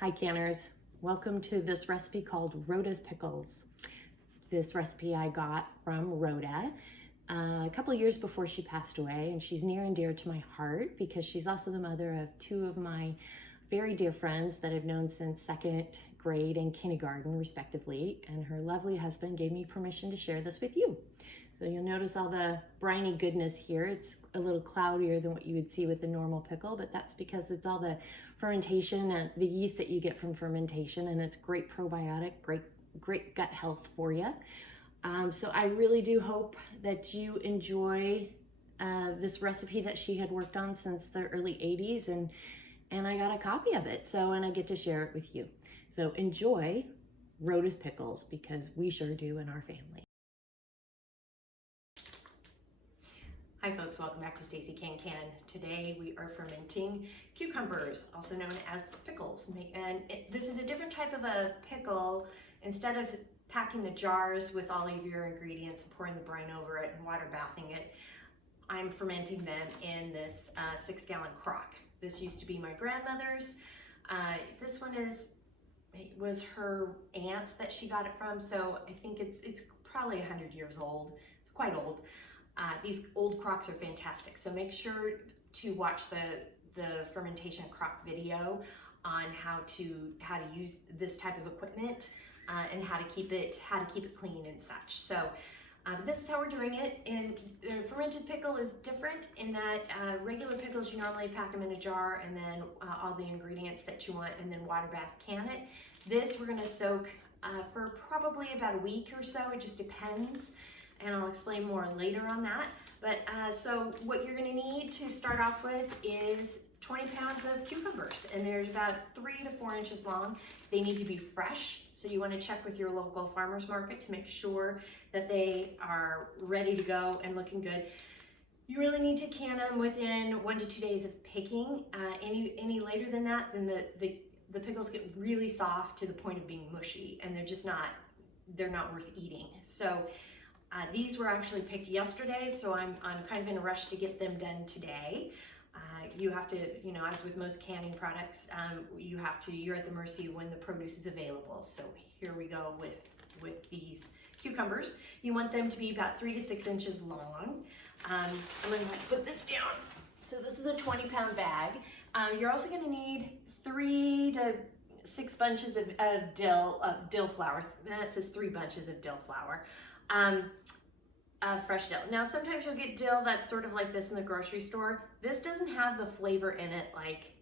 Hi canners, welcome to this recipe called Rhoda's Pickles. This recipe I got from Rhoda a couple of years before she passed away, and she's near and dear to my heart because she's also the mother of two of my very dear friends that I've known since second grade and kindergarten respectively, and her lovely husband gave me permission to share this with you. So you'll notice all the briny goodness here. It's a little cloudier than what you would see with the normal pickle, but that's because it's all the fermentation and the yeast that you get from fermentation, and it's great probiotic, great gut health for you. So I really do hope that you enjoy this recipe that she had worked on since the early 80s, and I got a copy of it, and I get to share it with you. So enjoy Rhoda's Pickles, because we sure do in our family. Hi folks, welcome back to Stacey Can. Today we are fermenting cucumbers, also known as pickles. And this is a different type of a pickle. Instead of packing the jars with all of your ingredients and pouring the brine over it and water bathing it, I'm fermenting them in this 6-gallon crock. This used to be my grandmother's. This one was her aunt's that she got it from, so I think it's probably 100 years old. It's quite old. These old crocks are fantastic, so make sure to watch the fermentation crock video on how to use this type of equipment and how to keep it clean and such. So this is how we're doing it. And the fermented pickle is different in that regular pickles, you normally pack them in a jar and then all the ingredients that you want and then water bath can it. This we're going to soak for probably about a week or so. It just depends, and I'll explain more later on that. But so what you're going to need to start off with is 20 pounds of cucumbers, and there's about 3 to 4 inches long. They need to be fresh, so you want to check with your local farmer's market to make sure that they are ready to go and looking good. You really need to can them within 1 to 2 days of picking. Any later than that, then the pickles get really soft to the point of being mushy, and they're not worth eating. So these were actually picked yesterday, so I'm kind of in a rush to get them done today. You have to, as with most canning products, you're at the mercy of when the produce is available. So here we go with these cucumbers. You want them to be about 3 to 6 inches long. I'm going to put this down. So this is a 20-pound bag. You're also going to need 3 to 6 bunches of dill flour. That says 3 bunches of dill flour. Fresh dill. Now sometimes you'll get dill that's sort of like this in the grocery store. This doesn't have the flavor in it like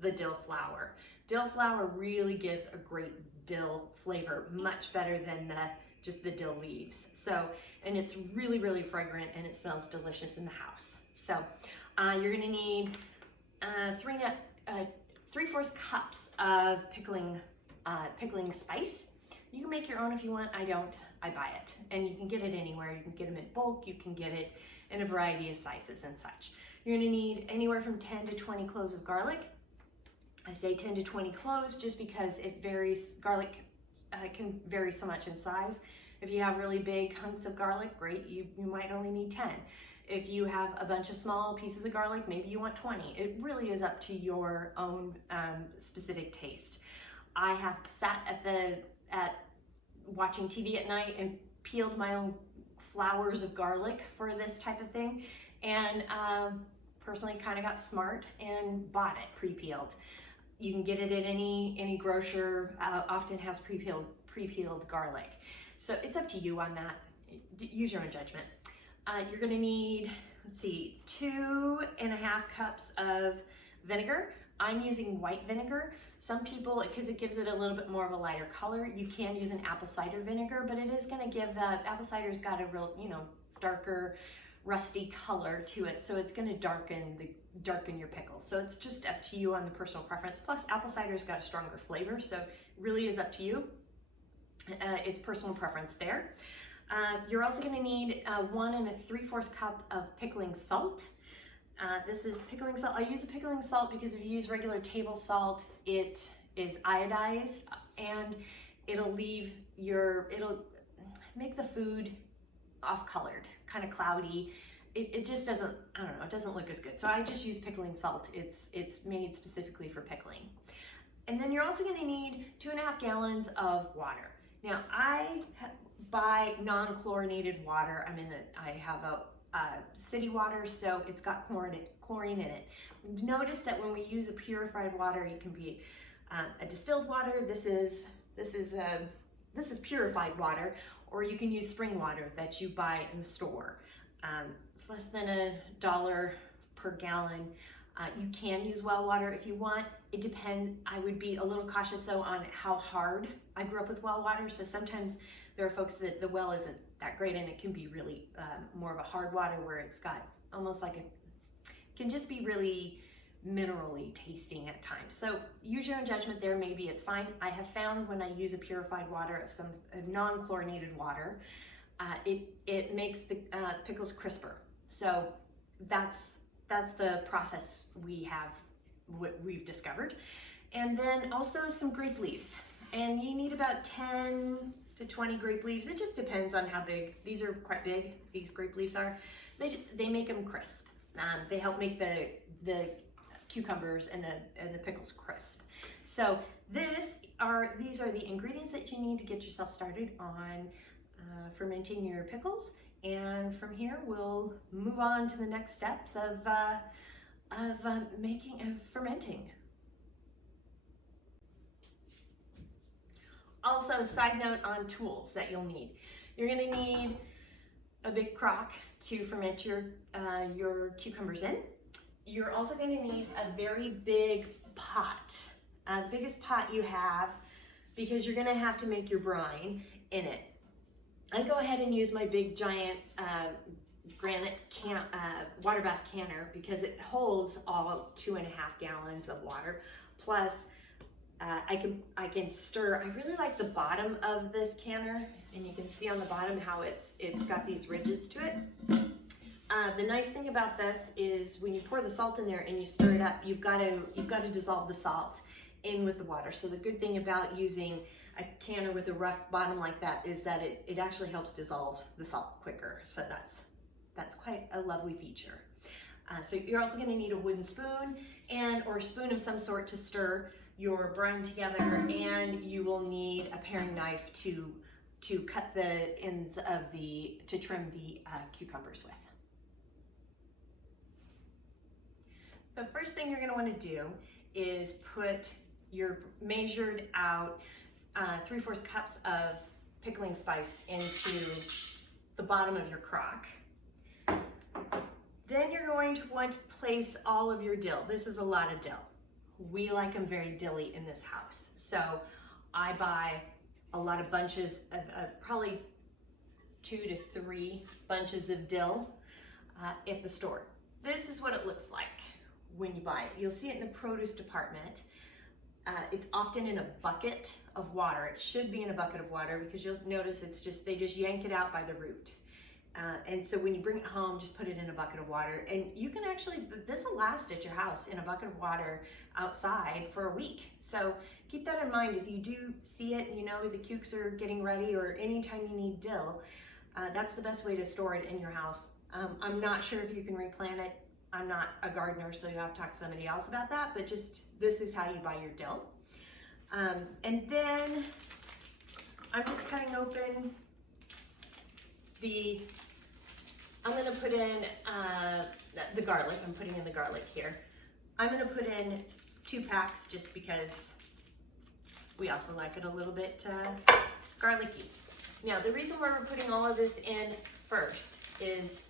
the dill flour. Dill flour really gives a great dill flavor, much better than just the dill leaves. So, and it's really, really fragrant, and it smells delicious in the house. So you're going to need 3/4 cups of pickling spice. You can make your own if you want. I don't. I buy it, and you can get it anywhere. You can get them in bulk. You can get it in a variety of sizes and such. You're going to need anywhere from 10 to 20 cloves of garlic. I say 10 to 20 cloves just because it varies. Garlic can vary so much in size. If you have really big hunks of garlic, great. You might only need 10. If you have a bunch of small pieces of garlic, maybe you want 20. It really is up to your own specific taste. I have sat at watching TV at night and peeled my own flowers of garlic for this type of thing, and personally kind of got smart and bought it pre-peeled. You can get it at any grocer. Often has pre-peeled garlic, so it's up to you on that. Use your own judgment. You're going to need, let's see, 2.5 cups of vinegar. I'm using white vinegar. Some people, because it gives it a little bit more of a lighter color, you can use an apple cider vinegar, but it is going to give apple cider's got a real, darker, rusty color to it, so it's going to darken your pickles. So it's just up to you on the personal preference. Plus, apple cider's got a stronger flavor, so it really is up to you. It's personal preference there. You're also going to need 1 3/4 cup of pickling salt. This is pickling salt. I use a pickling salt because if you use regular table salt, it is iodized, and it'll make the food off-colored, kind of cloudy. It just doesn't, I don't know, it doesn't look as good. So I just use pickling salt. It's made specifically for pickling. And then you're also going to need 2.5 gallons of water. Now I buy non-chlorinated water. I have a city water, so it's got chlorine in it. Notice that when we use a purified water, it can be a distilled water. This is purified water, or you can use spring water that you buy in the store. It's less than $1 per gallon. You can use well water if you want. It depends. I would be a little cautious though on how hard. I grew up with well water, so sometimes there are folks that the well isn't that great and it can be really more of a hard water where it's got almost like can just be really minerally tasting at times. So use your own judgment there. Maybe it's fine. I have found when I use a purified water of some non-chlorinated water, it makes the pickles crisper. So that's the process we've discovered. And then also some grape leaves. And you need about 10 to 20 grape leaves. It just depends on how big. These are quite big, these grape leaves are. They make them crisp. They help make the cucumbers and the pickles crisp. So these are the ingredients that you need to get yourself started on fermenting your pickles. And from here, we'll move on to the next steps of fermenting. Also, side note on tools that you'll need. You're gonna need a big crock to ferment your cucumbers in. You're also gonna need a very big pot, the biggest pot you have, because you're gonna have to make your brine in it. I go ahead and use my big giant granite water bath canner because it holds all 2.5 gallons of water. Plus, I can stir. I really like the bottom of this canner, and you can see on the bottom how it's got these ridges to it. The nice thing about this is when you pour the salt in there and you stir it up, you've got to dissolve the salt in with the water. So the good thing about using a canner with a rough bottom like that is that it actually helps dissolve the salt quicker. So that's quite a lovely feature. So you're also going to need a wooden spoon or a spoon of some sort to stir your brine together, and you will need a paring knife to cut the ends of to trim the cucumbers with. The first thing you're going to want to do is put your measured out 3/4 cups of pickling spice into the bottom of your crock. Then you're going to want to place all of your dill. This is a lot of dill. We like them very dilly in this house. So I buy a lot of bunches of probably 2 to 3 bunches of dill at the store. This is what it looks like when you buy it. You'll see it in the produce department. It's often in a bucket of water. It should be in a bucket of water because you'll notice they just yank it out by the root. And so when you bring it home, just put it in a bucket of water. And you can this will last at your house in a bucket of water outside for a week. So keep that in mind. If you do see it and you know the cukes are getting ready, or anytime you need dill, that's the best way to store it in your house. I'm not sure if you can replant it. I'm not a gardener, so you have to talk to somebody else about that, but this is how you buy your dill. And then I'm just cutting open I'm gonna put in the garlic. I'm putting in the garlic here. I'm gonna put in 2 packs just because we also like it a little bit garlicky. Now, the reason why we're putting all of this in first is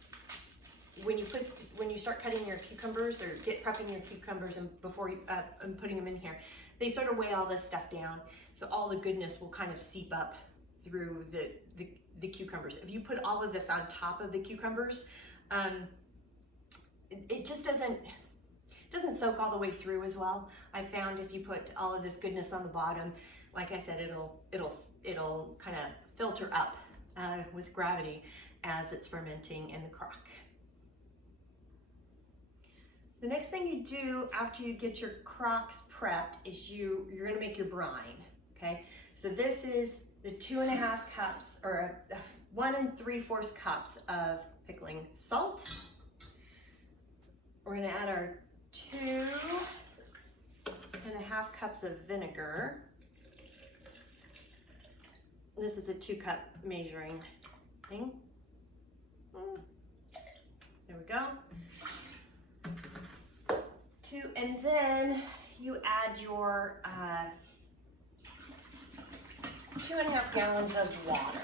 when you start cutting your cucumbers or prepping your cucumbers and before and putting them in here, they sort of weigh all this stuff down, so all the goodness will kind of seep up through the cucumbers. If you put all of this on top of the cucumbers, it just doesn't soak all the way through as well. I found if you put all of this goodness on the bottom, like I said, it'll kind of filter up with gravity as it's fermenting in the crock. The next thing you do after you get your crocks prepped is you're gonna make your brine, okay? So this is the 2.5 cups, or 1 3/4 cups of pickling salt. We're gonna add our 2 and 1/2 cups of vinegar. This is a 2-cup measuring thing. There we go. And then you add your 2.5 gallons of water.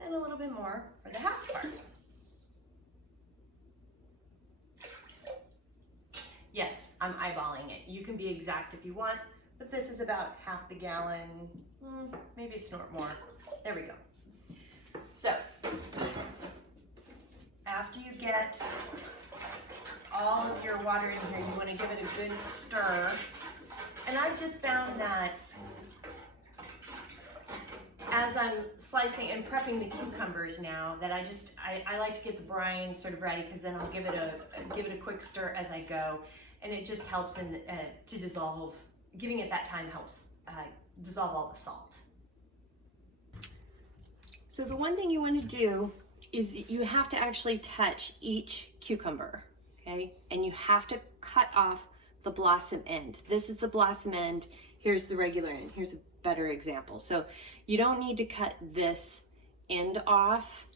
And a little bit more for the half part. Yes, I'm eyeballing it. You can be exact if you want, but this is about 1/2 the gallon, maybe a snort more. There we go. So, after you get all of your water in here, you want to give it a good stir. And I've just found that as I'm slicing and prepping the cucumbers now, that I like to get the brine sort of ready, because then I'll give it a quick stir as I go, and it just helps to dissolve. Giving it that time helps dissolve all the salt. So the one thing you want to do is you have to actually touch each cucumber, okay? And you have to cut off the blossom end. This is the blossom end. Here's the regular end. Here's a better example. So you don't need to cut this end off.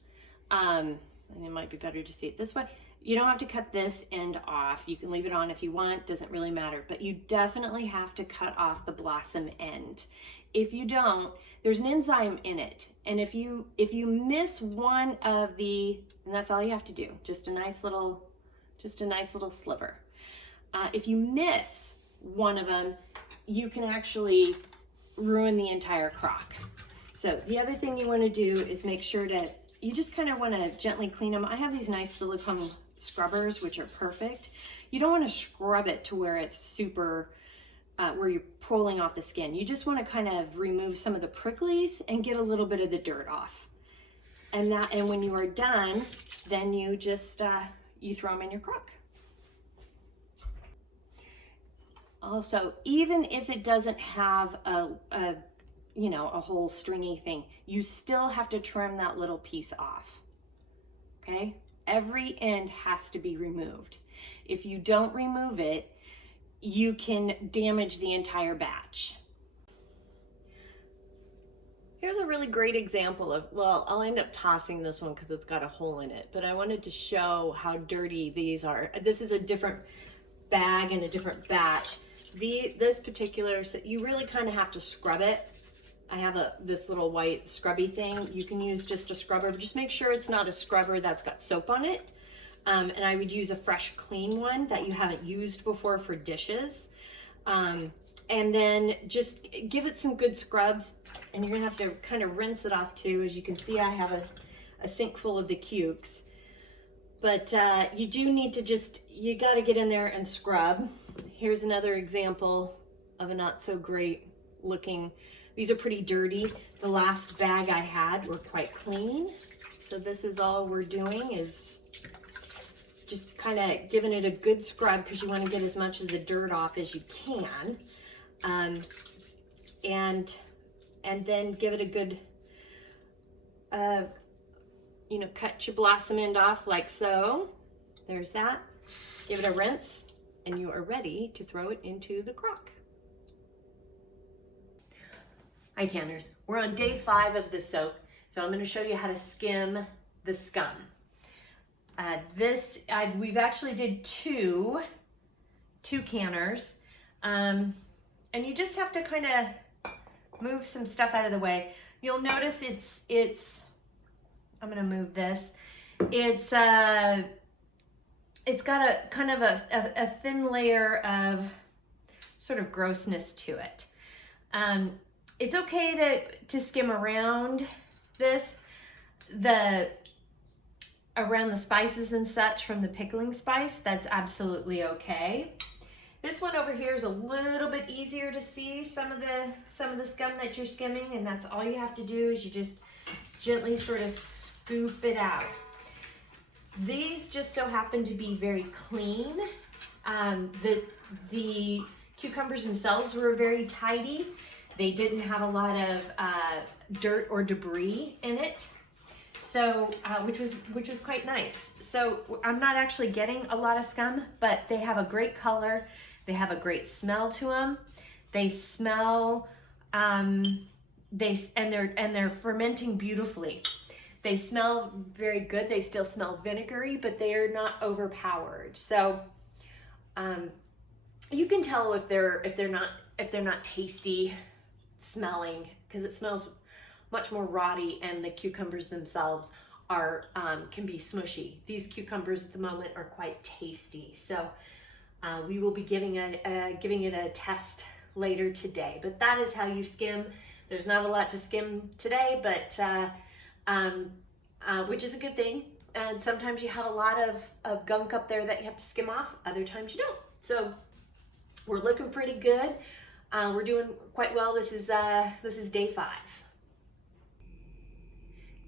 And it might be better to see it this way. You don't have to cut this end off. You can leave it on if you want, doesn't really matter, but you definitely have to cut off the blossom end. If you don't, there's an enzyme in it. And if you miss one of the, and that's all you have to do, just a nice little sliver. If you miss one of them, you can actually ruin the entire crock. So the other thing you want to do is make sure that you just kind of want to gently clean them. I have these nice silicone scrubbers, which are perfect. You don't want to scrub it to where it's super, where you're pulling off the skin. You just want to kind of remove some of the pricklies and get a little bit of the dirt off. And when you are done, then you just, you throw them in your crock. Also, even if it doesn't have a whole stringy thing, you still have to trim that little piece off, okay? Every end has to be removed. If you don't remove it, you can damage the entire batch. Here's a really great example of, well, I'll end up tossing this one because it's got a hole in it, but I wanted to show how dirty these are. This is a different bag and a different batch. This particular, so you really kind of have to scrub it. I have this little white scrubby thing. You can use just a scrubber, but just make sure it's not a scrubber that's got soap on it. And I would use a fresh, clean one that you haven't used before for dishes. And then just give it some good scrubs, and you're gonna have to kind of rinse it off too. As you can see, I have a sink full of the cukes. But you do need to you gotta get in there and scrub. Here's another example of a not so great looking. These are pretty dirty. The last bag I had were quite clean. So this is all we're doing, is just kind of giving it a good scrub, because you want to get as much of the dirt off as you can. And then give it a good, cut your blossom end off like so. There's that. Give it a rinse, and you are ready to throw it into the crock. Hi canners, we're on day 5 of the soak, so I'm going to show you how to skim the scum. We've actually did two canners, and you just have to kind of move some stuff out of the way. You'll notice I'm going to move this. It's got a kind of a thin layer of sort of grossness to it. It's okay to skim around this, around the spices and such from the pickling spice. That's absolutely okay. This one over here is a little bit easier to see some of the scum that you're skimming, and that's all you have to do is you just gently sort of scoop it out. These just so happen to be very clean. The cucumbers themselves were very tidy. They didn't have a lot of dirt or debris in it. So, which was quite nice. So I'm not actually getting a lot of scum, but they have a great color. They have a great smell to them. They smell, they're fermenting beautifully. They smell very good. They still smell vinegary, but they are not overpowered. So you can tell if they're not tasty smelling, because it smells much more rotty, and the cucumbers themselves are can be smushy. These cucumbers at the moment are quite tasty. So we will be giving it a test later today. But that is how you skim. There's not a lot to skim today, but which is a good thing. And sometimes you have a lot of gunk up there that you have to skim off. Other times you don't. So we're looking pretty good. We're doing quite well. This is day 5.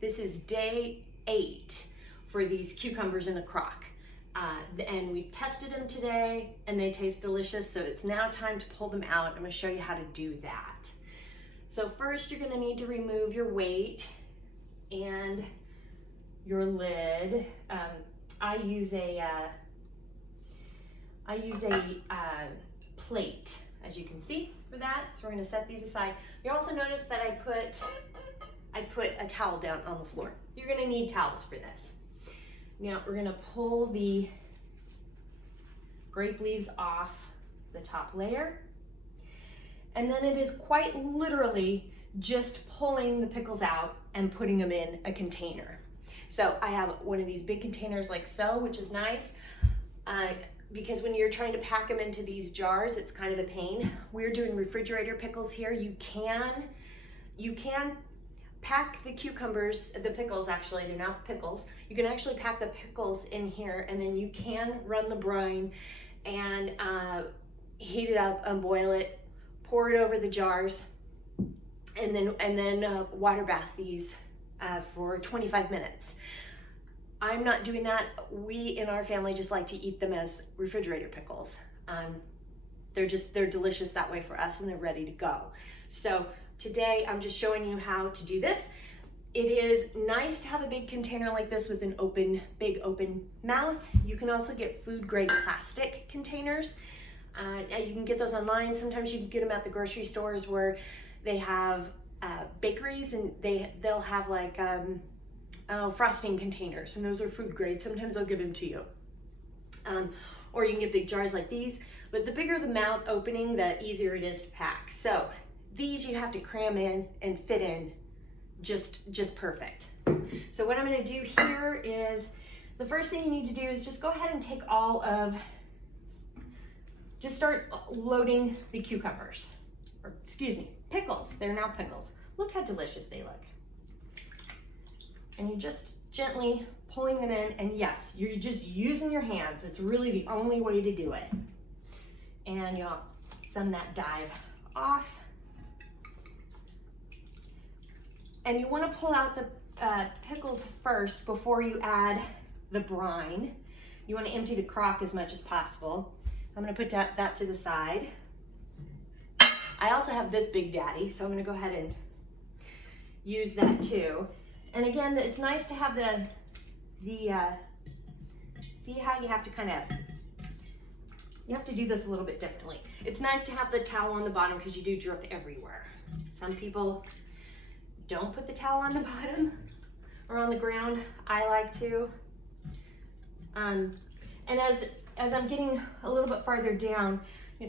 This is day 8 for these cucumbers in the crock. And we've tested them today and they taste delicious. So it's now time to pull them out. I'm gonna show you how to do that. So first you're gonna need to remove your weight and your lid. I use a plate, as you can see, for that. So we're gonna set these aside. You also notice that I put a towel down on the floor. You're gonna need towels for this. Now we're gonna pull the grape leaves off the top layer. And then it is quite literally just pulling the pickles out and putting them in a container. So I have one of these big containers like so, which is nice. Because when you're trying to pack them into these jars, it's kind of a pain. We're doing refrigerator pickles here. You can pack the cucumbers, the pickles actually, they're not pickles. You can actually pack the pickles in here, and then you can run the brine and heat it up and boil it, pour it over the jars, and then water bath these for 25 minutes. I'm not doing that. We in our family just like to eat them as refrigerator pickles. They're delicious that way for us, and they're ready to go. So today I'm just showing you how to do this. It is nice to have a big container like this with an big open mouth. You can also get food grade plastic containers. You can get those online. Sometimes you can get them at the grocery stores where they have bakeries, and they'll have like frosting containers, and those are food grade. Sometimes they'll give them to you. Or you can get big jars like these, but the bigger the mouth opening, the easier it is to pack. So these you have to cram in and fit in just perfect. So what I'm gonna do here is, the first thing you need to do is just go ahead and take just start loading the cucumbers, or excuse me, pickles. They're now pickles. Look how delicious they look. And you're just gently pulling them in, and yes, you're just using your hands. It's really the only way to do it. And you'll some that dive off. And you want to pull out the pickles first before you add the brine. You want to empty the crock as much as possible. I'm going to put that to the side. I also have this big daddy, so I'm going to go ahead and use that too. And again, it's nice to have see how you have to you have to do this a little bit differently. It's nice to have the towel on the bottom because you do drip everywhere. Some people don't put the towel on the bottom or on the ground. I like to. And as I'm getting a little bit farther down,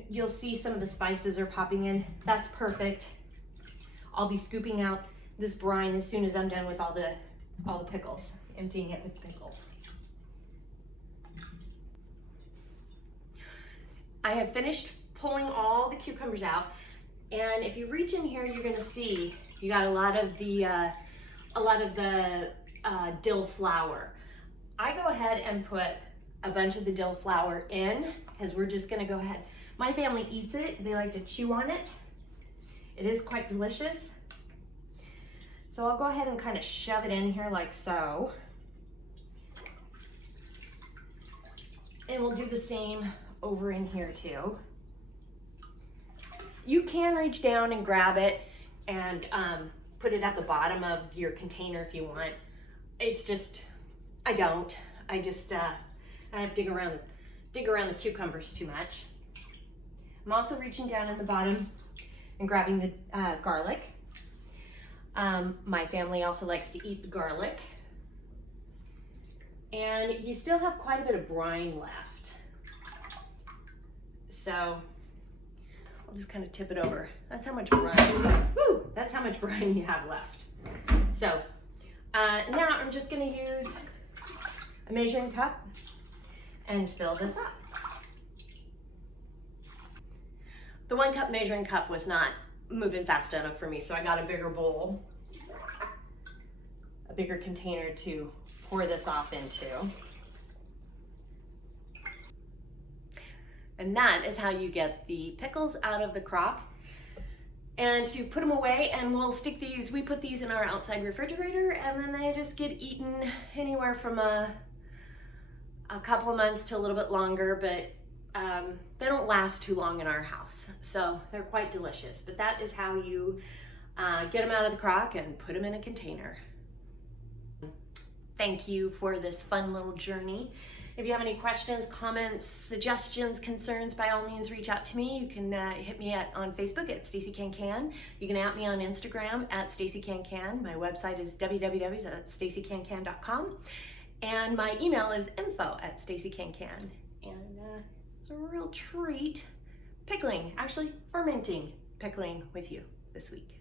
you'll see some of the spices are popping in. That's perfect. I'll be scooping out this brine as soon as I'm done with all the pickles, emptying it with pickles. I have finished pulling all the cucumbers out, and if you reach in here, you're going to see you got a lot of the dill flour. I go ahead and put a bunch of the dill flour in, because we're just going to go ahead. My family eats it. They like to chew on it. It is quite delicious. So I'll go ahead and kind of shove it in here like so. And we'll do the same over in here too. You can reach down and grab it and put it at the bottom of your container if you want. it's just, I don't. I have to dig around the cucumbers too much. I'm also reaching down in the bottom and grabbing the garlic. My family also likes to eat the garlic. And you still have quite a bit of brine left. So I'll just kind of tip it over. That's how much brine, woo, that's how much brine you have left. So now I'm just gonna use a measuring cup and fill this up. The 1 cup measuring cup was not moving fast enough for me, so I got a bigger bowl, a bigger container to pour this off into. And that is how you get the pickles out of the crock. And to put them away, and we'll stick these, we put these in our outside refrigerator, and then they just get eaten anywhere from a couple of months to a little bit longer, but they don't last too long in our house. So they're quite delicious. But that is how you get them out of the crock and put them in a container. Thank you for this fun little journey. If you have any questions, comments, suggestions, concerns, by all means reach out to me. You can hit me on Facebook at Stacey Can Can. You can at me on Instagram at Stacey Can Can. My website is www.staceycancan.com. And my email is info@staceycancan. And it's a real treat pickling, actually fermenting pickling with you this week.